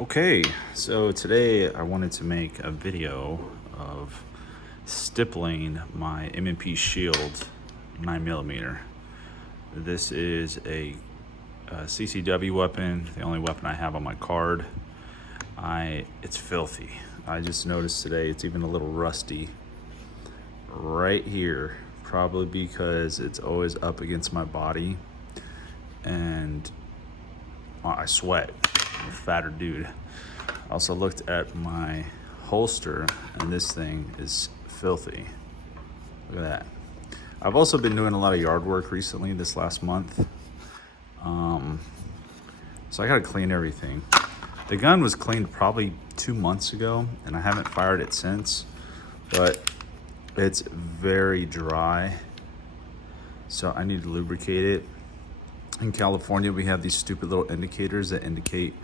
Okay, so today I wanted to make a video of stippling my M&P Shield 9mm. This is a CCW weapon, the only weapon I have on my card. It's filthy. I just noticed today it's even a little rusty right here, probably because it's always up against my body and I sweat. I'm a fatter dude. I also looked at my holster and this thing is filthy. Look at that. I've also been doing a lot of yard work recently this last month. So I gotta clean everything. The gun was cleaned probably 2 months ago and I haven't fired it since, but it's very dry. So I need to lubricate it. In California, we have these stupid little indicators that indicate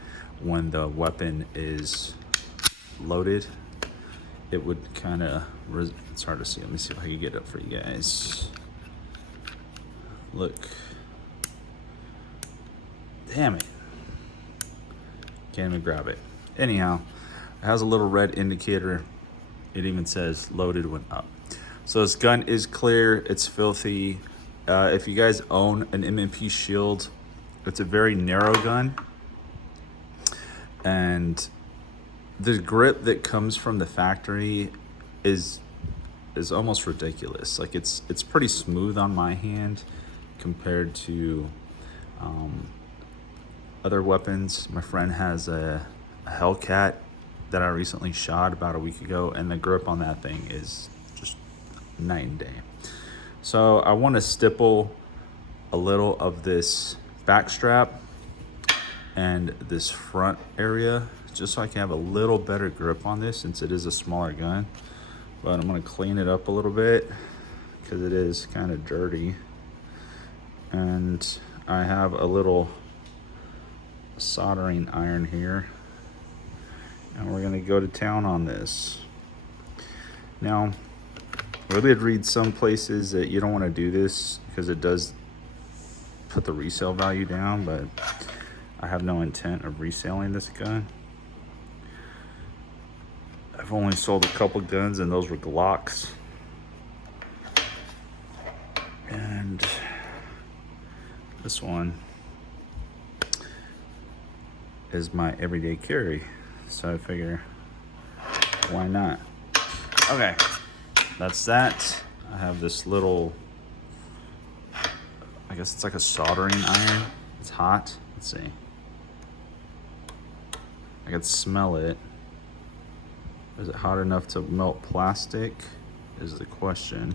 when the weapon is loaded. It would kind of, it's hard to see. Let me see if I can get it up for you guys. Look. Damn it. Can't even grab it. Anyhow, it has a little red indicator. It even says loaded when up. So this gun is clear, it's filthy. If you guys own an M&P Shield, it's a very narrow gun. And the grip that comes from the factory is almost ridiculous. Like it's pretty smooth on my hand compared to other weapons. My friend has a Hellcat that I recently shot about a week ago, and the grip on that thing is just night and day. So I want to stipple a little of this back strap and this front area just so I can have a little better grip on this since it is a smaller gun. But I'm going to clean it up a little bit because it is kind of dirty. And I have a little soldering iron here. And we're going to go to town on this. Now, I did read some places that you don't want to do this because it does put the resale value down, but I have no intent of reselling this gun. I've only sold a couple guns and those were Glocks. And this one is my everyday carry. So I figure, why not? Okay, that's that. I have this little, I guess it's like a soldering iron. It's hot. Let's see. I can smell it. Is it hot enough to melt plastic? Is the question.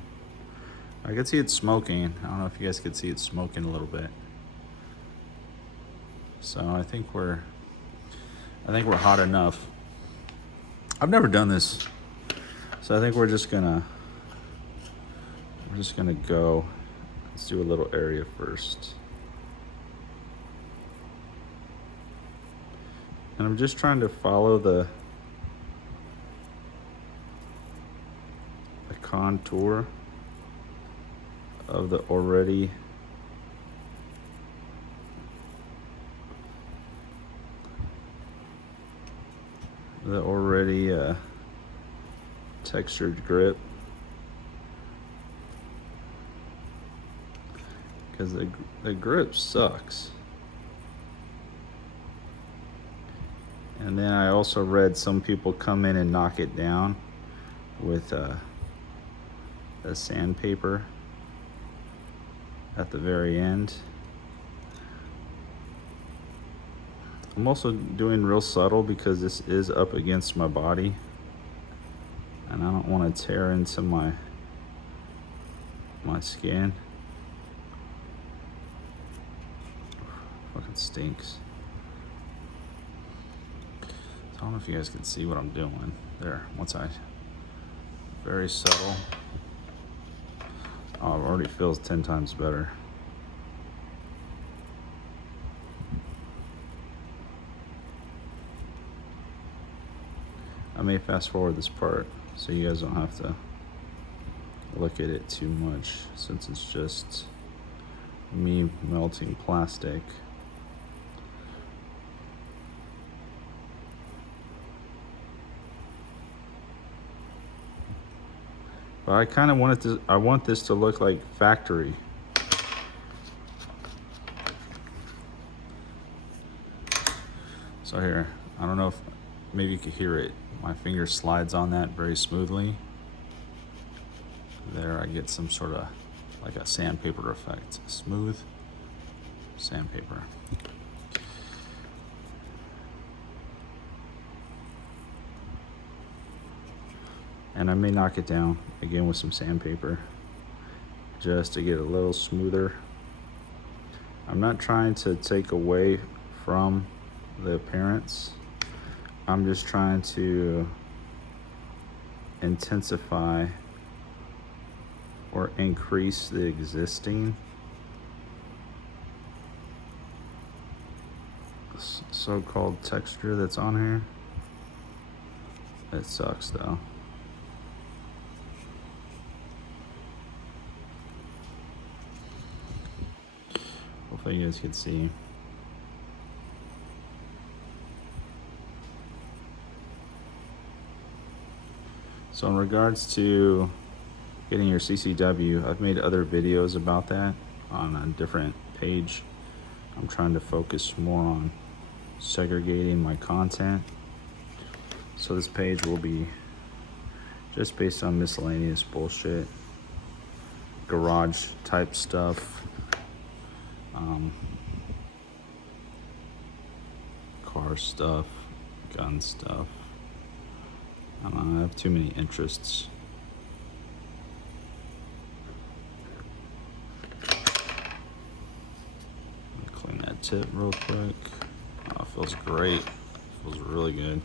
I can see it smoking. I don't know if you guys could see it smoking a little bit. So I think we're hot enough. I've never done this. So I think we're just gonna go. Let's do a little area first. And I'm just trying to follow the contour of the already textured grip, because the grip sucks. And then I also read some people come in and knock it down with a sandpaper at the very end. I'm also doing real subtle because this is up against my body and I don't want to tear into my skin. Fucking stinks. I don't know if you guys can see what I'm doing there. One side, very subtle. Oh, it already feels 10 times better. I may fast forward this part so you guys don't have to look at it too much since it's just me melting plastic. But I kind of want this to look like factory. So here, I don't know if maybe you could hear it. My finger slides on that very smoothly. There I get some sort of like a sandpaper effect. Smooth sandpaper. And I may knock it down again with some sandpaper just to get a little smoother. I'm not trying to take away from the appearance. I'm just trying to intensify or increase the existing so-called texture that's on here. It sucks though. Hopefully you guys can see. So in regards to getting your CCW, I've made other videos about that on a different page. I'm trying to focus more on segregating my content. So this page will be just based on miscellaneous bullshit, garage type stuff, car stuff, gun stuff. I don't know, I have too many interests. Clean that tip real quick. Oh, it feels great. It feels really good.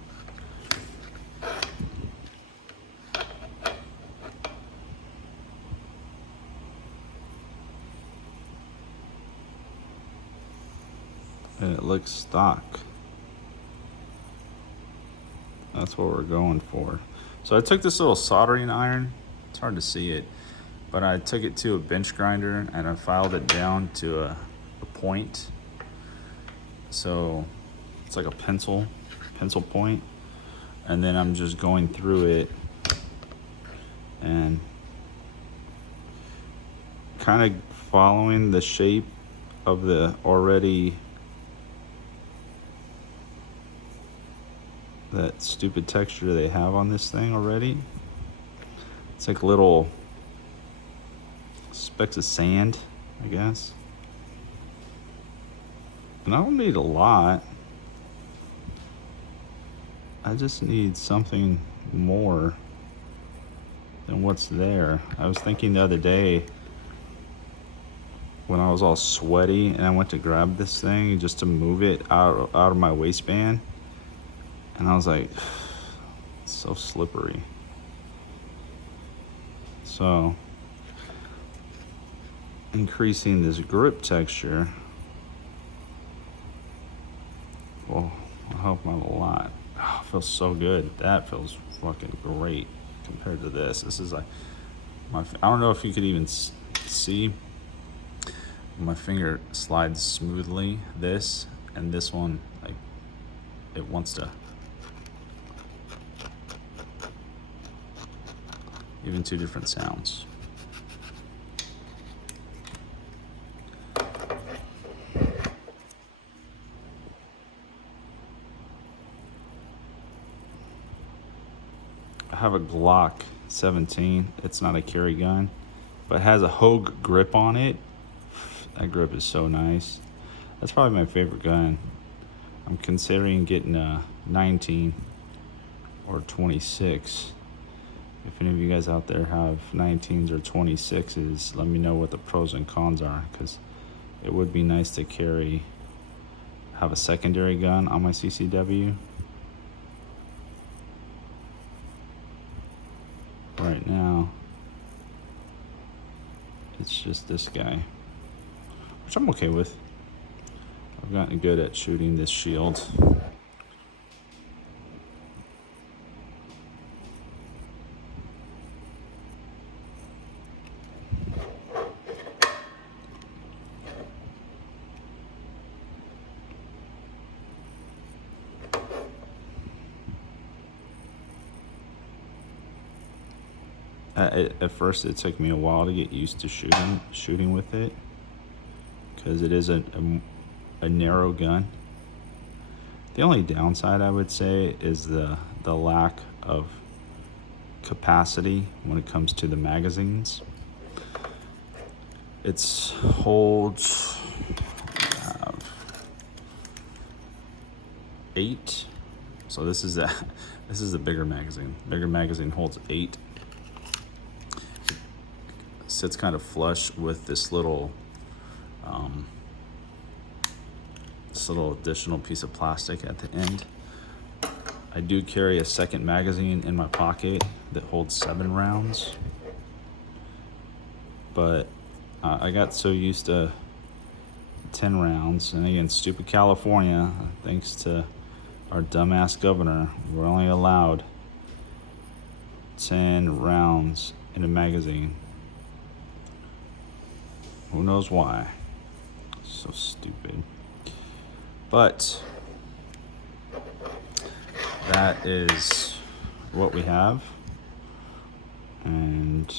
And it looks stock. That's what we're going for. So I took this little soldering iron. It's hard to see it, but I took it to a bench grinder and I filed it down to a point. So it's like a pencil point. And then I'm just going through it and kind of following the shape of the already that stupid texture they have on this thing already. It's like little specks of sand, I guess. And I don't need a lot. I just need something more than what's there. I was thinking the other day when I was all sweaty and I went to grab this thing just to move it out of my waistband. And I was like, it's so slippery. So, increasing this grip texture will help out a lot. Oh, it feels so good. That feels fucking great compared to this. This is like, I don't know if you could even see. My finger slides smoothly. This and this one, like, it wants to. Even two different sounds. I have a Glock 17. It's not a carry gun, but it has a Hogue grip on it. That grip is so nice. That's probably my favorite gun. I'm considering getting a 19 or 26. If any of you guys out there have 19s or 26s, let me know what the pros and cons are, because it would be nice to have a secondary gun on my CCW. Right now, it's just this guy, which I'm okay with. I've gotten good at shooting this shield. At first it took me a while to get used to shooting with it, because it is a narrow gun. The only downside, I would say, is the lack of capacity when it comes to the magazines. It holds 8. So this is the bigger magazine. Bigger magazine holds 8. Sits kind of flush with this little additional piece of plastic at the end. I do carry a second magazine in my pocket that holds 7 rounds, but I got so used to 10 rounds, and again, stupid California, thanks to our dumbass governor, we're only allowed 10 rounds in a magazine. Who knows why? So stupid. But that is what we have, and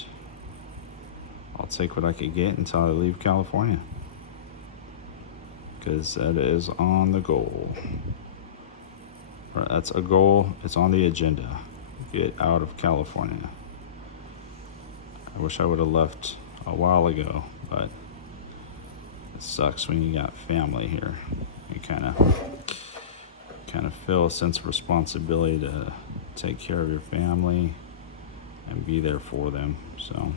I'll take what I could get until I leave California, because that is on the goal. Or that's a goal. It's on the agenda. Get out of California. I wish I would have left a while ago, but it sucks when you got family here. You kind of feel a sense of responsibility to take care of your family and be there for them. So,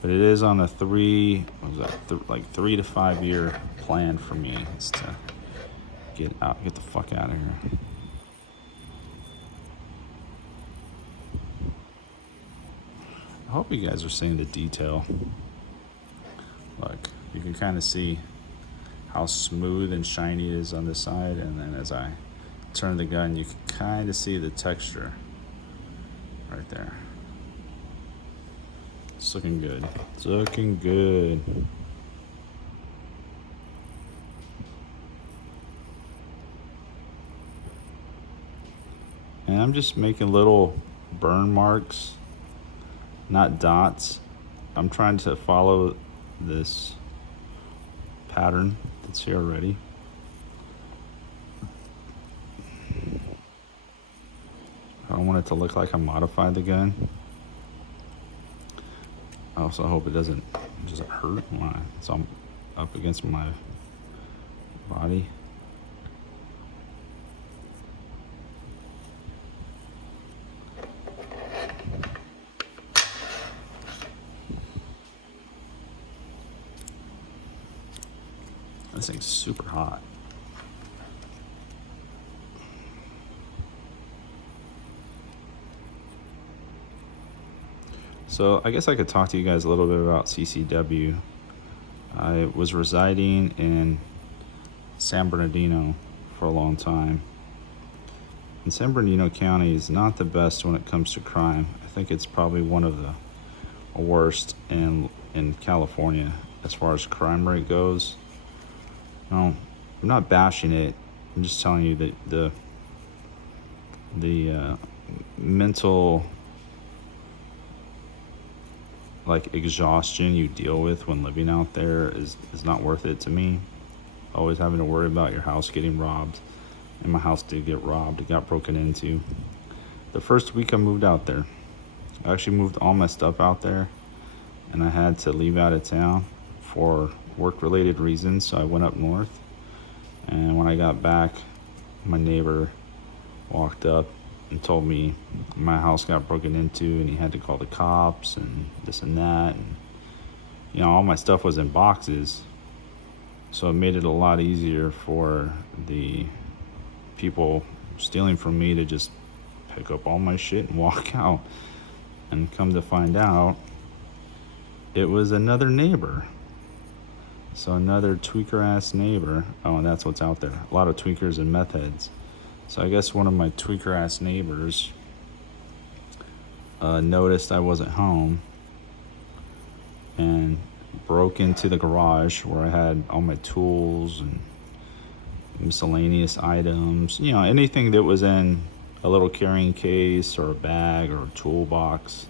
but it is on a 3 to 5 year plan for me. It's to get the fuck out of here. I hope you guys are seeing the detail. Look, you can kind of see how smooth and shiny it is on this side, and then as I turn the gun, you can kind of see the texture right there. It's looking good. It's looking good. And I'm just making little burn marks, not dots. I'm trying to follow this pattern that's here already. I don't want it to look like I modified the gun. I also hope it doesn't hurt when it's up against my body. This thing's super hot. So I guess I could talk to you guys a little bit about CCW. I was residing in San Bernardino for a long time. And San Bernardino County is not the best when it comes to crime. I think it's probably one of the worst in California as far as crime rate goes. No, I'm not bashing it. I'm just telling you that the mental exhaustion you deal with when living out there is not worth it to me. Always having to worry about your house getting robbed. And my house did get robbed. It got broken into. The first week I moved out there, I actually moved all my stuff out there, and I had to leave out of town for work-related reasons, so I went up north. And when I got back, my neighbor walked up and told me my house got broken into and he had to call the cops and this and that. And all my stuff was in boxes, so it made it a lot easier for the people stealing from me to just pick up all my shit and walk out. And come to find out, it was another neighbor. So another tweaker-ass neighbor. Oh, and that's what's out there. A lot of tweakers and meth heads. So I guess one of my tweaker-ass neighbors noticed I wasn't home and broke into the garage where I had all my tools and miscellaneous items. Anything that was in a little carrying case or a bag or a toolbox.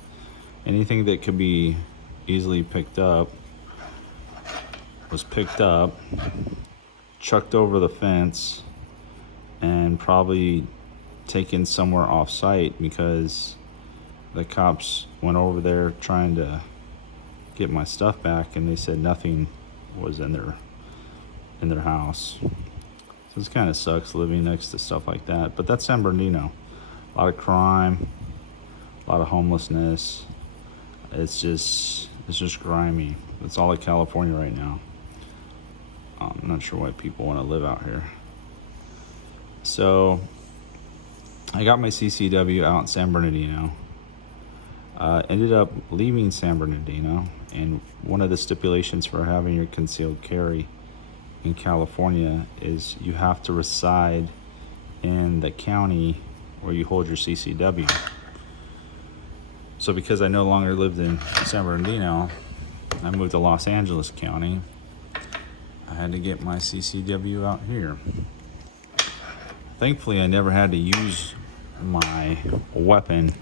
Anything that could be easily picked up was picked up, chucked over the fence, and probably taken somewhere off site because the cops went over there trying to get my stuff back, and they said nothing was in their house. So it kind of sucks living next to stuff like that. But that's San Bernardino. A lot of crime, a lot of homelessness. It's just grimy. It's all of California right now. I'm not sure why people want to live out here. So I got my CCW out in San Bernardino. Ended up leaving San Bernardino, and one of the stipulations for having your concealed carry in California is you have to reside in the county where you hold your CCW. So because I no longer lived in San Bernardino, I moved to Los Angeles County. I had to get my CCW out here. Thankfully, I never had to use my weapon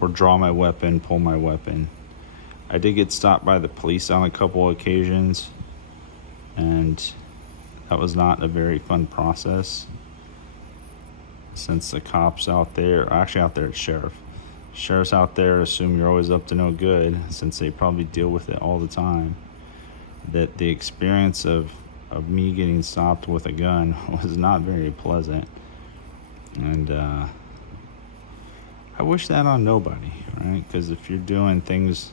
or draw my weapon, pull my weapon. I did get stopped by the police on a couple occasions, and that was not a very fun process since the cops out there, actually out there at sheriff's out there assume you're always up to no good since they probably deal with it all the time. That the experience of me getting stopped with a gun was not very pleasant, and I wish that on nobody, right? Because if you're doing things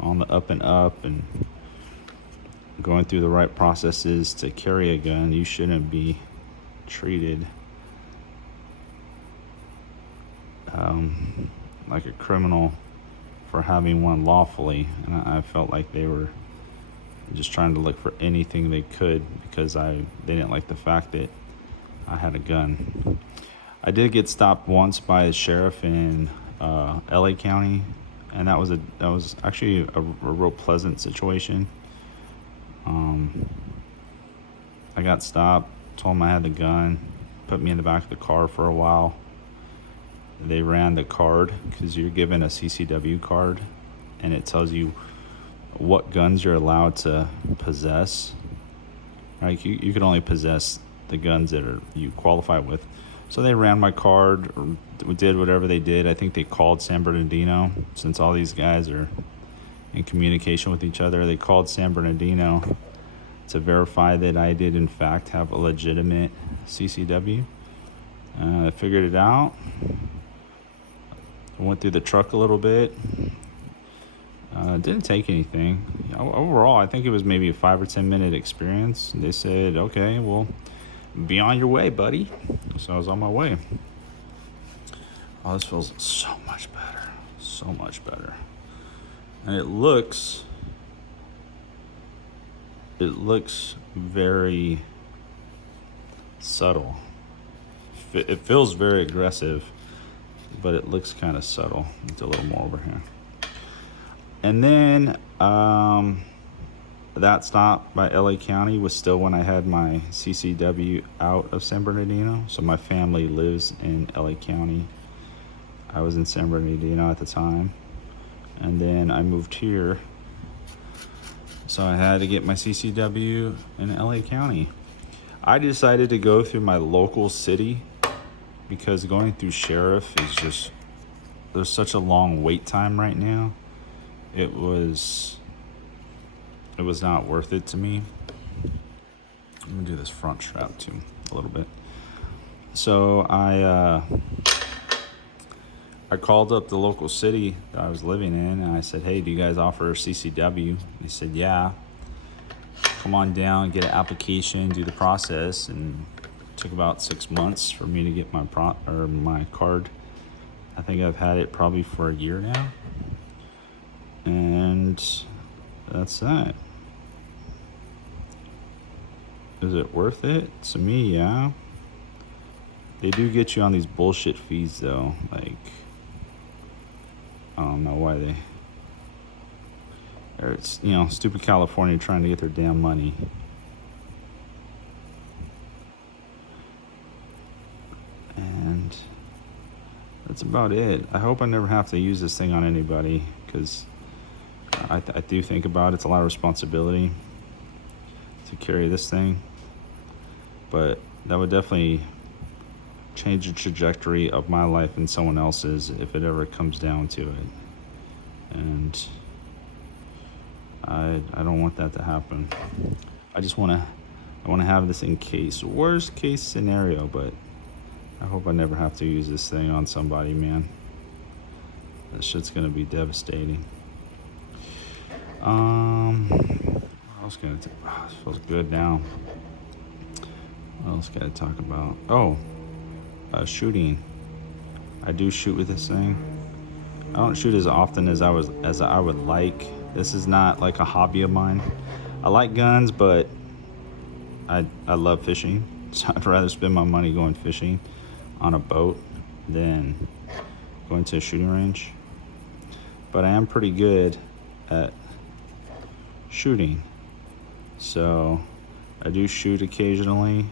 on the up and up and going through the right processes to carry a gun, you shouldn't be treated like a criminal for having one lawfully. And I felt like they were just trying to look for anything they could because they didn't like the fact that I had a gun. I did get stopped once by the sheriff in LA County, and that was actually a real pleasant situation. I got stopped, told them I had the gun, put me in the back of the car for a while. They ran the card because you're given a CCW card, and it tells you what guns you're allowed to possess. Right? You can only possess the guns that you qualify with. So they ran my card, or did whatever they did. I think they called San Bernardino, since all these guys are in communication with each other. They called San Bernardino to verify that I did in fact have a legitimate CCW. I figured it out. I went through the truck a little bit. Didn't take anything. Overall, I think it was maybe a 5 or 10 minute experience. They said, okay, well, be on your way, buddy. So I was on my way. Oh, this feels so much better. So much better. And it looks very subtle. It feels very aggressive, but it looks kind of subtle. It's a little more over here. And then that stop by LA County was still when I had my CCW out of San Bernardino. So my family lives in LA County. I was in San Bernardino at the time. And then I moved here. So I had to get my CCW in LA County. I decided to go through my local city because going through sheriff is just, there's such a long wait time right now. It was not worth it to me. I'm gonna do this front strap too a little bit. So I called up the local city that I was living in, and I said, hey, do you guys offer CCW? They said, yeah. Come on down, get an application, do the process. And it took about 6 months for me to get my card. I think I've had it probably for a year now. And that's that. Is it worth it? To me, yeah. They do get you on these bullshit fees though. Like, I don't know why they... Or it's, stupid California trying to get their damn money. And that's about it. I hope I never have to use this thing on anybody, because I do think about it. It's a lot of responsibility to carry this thing, but that would definitely change the trajectory of my life and someone else's if it ever comes down to it. And I don't want that to happen. I want to have this in case, worst case scenario, but I hope I never have to use this thing on somebody, man. That shit's gonna be devastating. What else can I this feels good now. What else can I talk about? Oh, shooting. I do shoot with this thing. I don't shoot as often as I would like. This is not like a hobby of mine. I like guns, but I love fishing, so I'd rather spend my money going fishing on a boat than going to a shooting range. But I am pretty good at shooting, so I do shoot occasionally.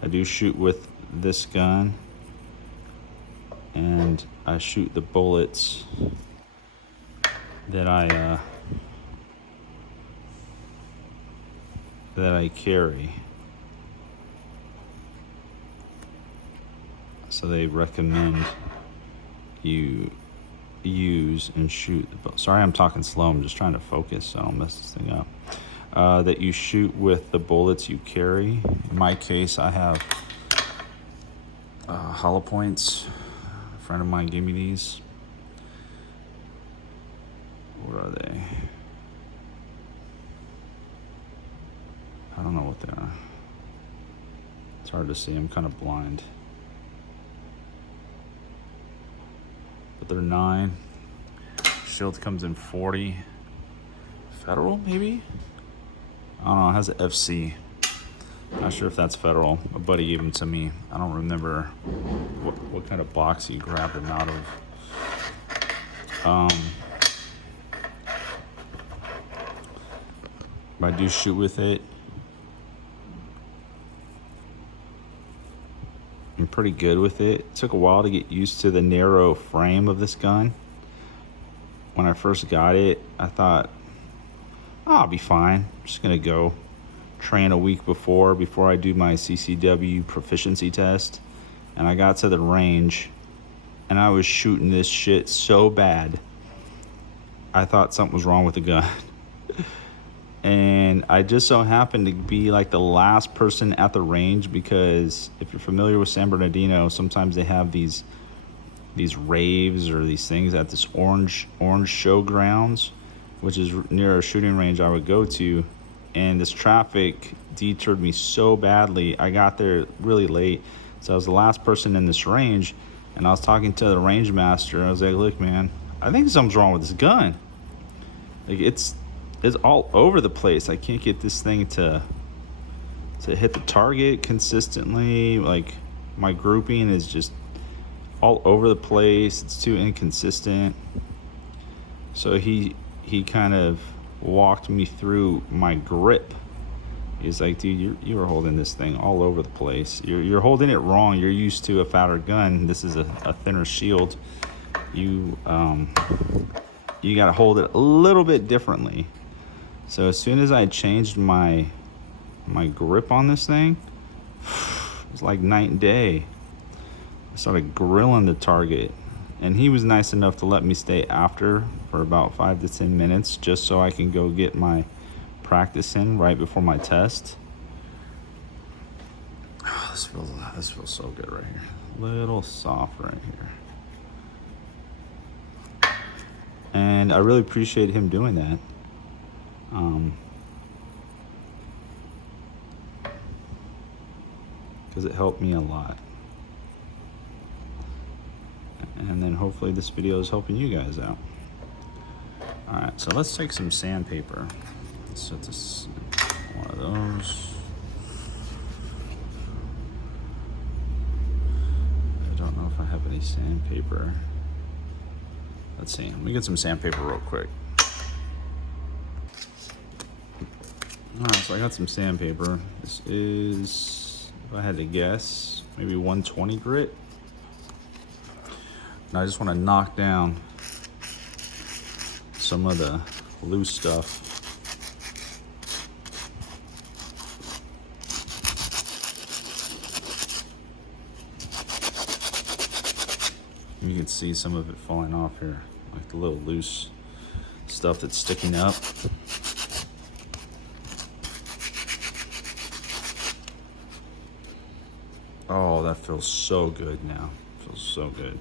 I do shoot with this gun, and I shoot the bullets that I carry. So they recommend you use and shoot the bullet. Sorry, I'm talking slow. I'm just trying to focus so I don't mess this thing up. That you shoot with the bullets you carry. In my case, I have hollow points. A friend of mine gave me these. What are they? I don't know what they are. It's hard to see. I'm kind of blind. But they're 9. Shield comes in 40. Federal, maybe? I don't know. It has an FC. Not sure if that's Federal. A buddy gave them to me. I don't remember what kind of box he grabbed them out of. But I do shoot with it. I'm pretty good with it. It took a while to get used to the narrow frame of this gun. When I first got it, I thought, oh, I'll be fine. I'm just gonna go train a week before I do my CCW proficiency test. And I got to the range and I was shooting this shit so bad, I thought something was wrong with the gun. And I just so happened to be like the last person at the range, because if you're familiar with San Bernardino, sometimes they have these raves or these things at this orange showgrounds, which is near a shooting range I would go to. And this traffic deterred me so badly. I got there really late, so I was the last person in this range. And I was talking to the range master. I was like, look, man, I think something's wrong with this gun. Like, it's all over the place. I can't get this thing to hit the target consistently. Like, my grouping is just all over the place. It's too inconsistent. So he kind of walked me through my grip. He's like, dude, you were holding this thing all over the place. You're holding it wrong. You're used to a fatter gun. This is a thinner shield. You got to hold it a little bit differently. So as soon as I changed my grip on this thing, it was like night and day. I started grilling the target, and he was nice enough to let me stay after for about 5 to 10 minutes just so I can go get my practice in right before my test. Oh, this feels so good right here. Little soft right here. And I really appreciate him doing that. Because it helped me a lot. And then hopefully this video is helping you guys out. Alright, so let's take some sandpaper. Let's set this one of those. I don't know if I have any sandpaper. Let's see. Let me get some sandpaper real quick. Alright, so I got some sandpaper. This is, if I had to guess, maybe 120 grit. And I just want to knock down some of the loose stuff. You can see some of it falling off here, like the little loose stuff that's sticking up. Oh, that feels so good now. Feels so good.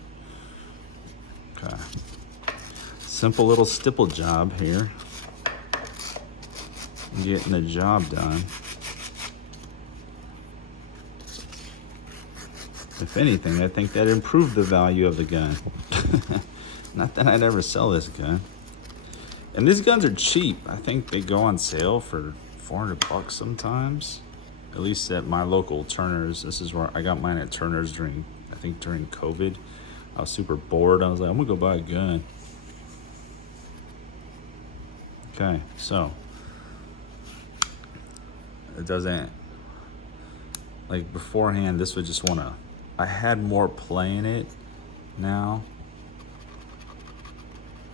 Okay. Simple little stipple job here. Getting the job done. If anything, I think that improved the value of the gun. Not that I'd ever sell this gun. And these guns are cheap. I think they go on sale for 400 bucks sometimes. At least at my local Turner's. This is where I got mine at Turner's during COVID. I was super bored. I was like, I'm gonna go buy a gun. Okay, so it doesn't, like beforehand, this would just wanna, I had more play in it now.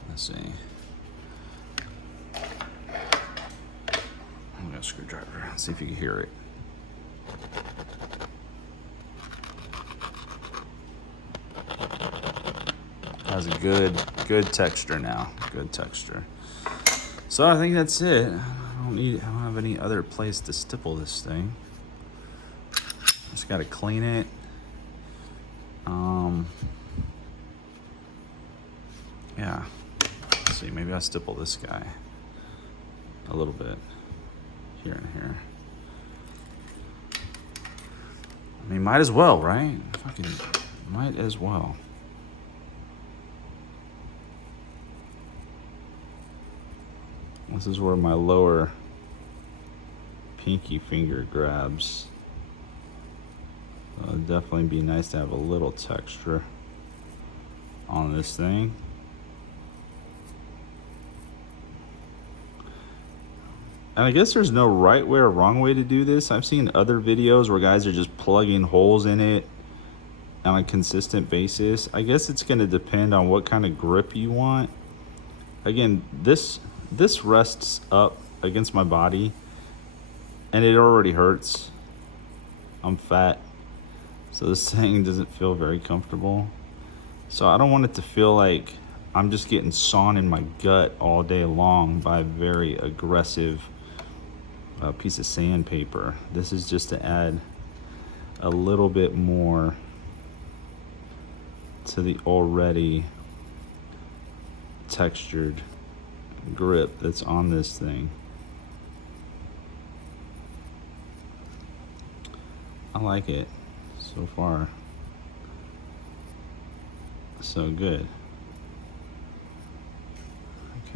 Let's see. I'm gonna screwdriver. Let's see if you can hear it. Has a good texture now. Good texture. So I think that's it. I don't have any other place to stipple this thing. Just gotta clean it. Yeah. Let's see, maybe I'll stipple this guy a little bit here and here. I mean, might as well, right? Fucking might as well. This is where my lower pinky finger grabs. So it'd definitely be nice to have a little texture on this thing. And I guess there's no right way or wrong way to do this. I've seen other videos where guys are just plugging holes in it on a consistent basis. I guess it's gonna depend on what kind of grip you want. Again, this rests up against my body and it already hurts. I'm fat, so this thing doesn't feel very comfortable. So I don't want it to feel like I'm just getting sawn in my gut all day long by a very aggressive piece of sandpaper. This is just to add a little bit more to the already textured grip that's on this thing. I like it so far. So good.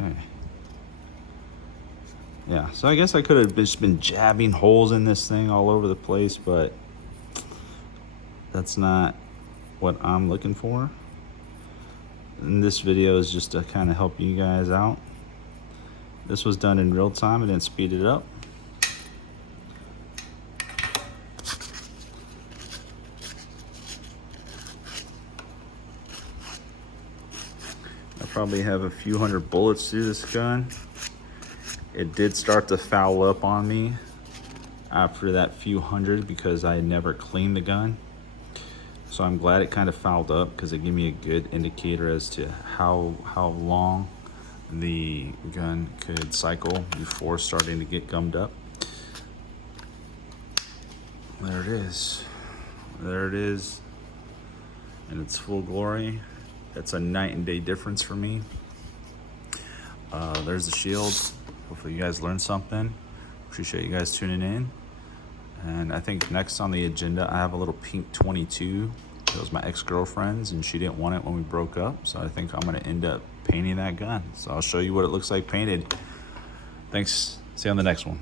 Okay. Yeah, so I guess I could have just been jabbing holes in this thing all over the place, but that's not what I'm looking for. And this video is just to kind of help you guys out. This was done in real time. I didn't speed it up. I probably have a few hundred bullets through this gun. It did start to foul up on me after that few hundred because I had never cleaned the gun. So I'm glad it kind of fouled up because it gave me a good indicator as to how long the gun could cycle before starting to get gummed up. There it is. There it is in its full glory. It's a night and day difference for me. There's the shield. Hopefully you guys learned something. Appreciate you guys tuning in. And I think next on the agenda, I have a little pink 22. It was my ex-girlfriend's and she didn't want it when we broke up. So I think I'm gonna end up painting that gun. So I'll show you what it looks like painted. Thanks, see you on the next one.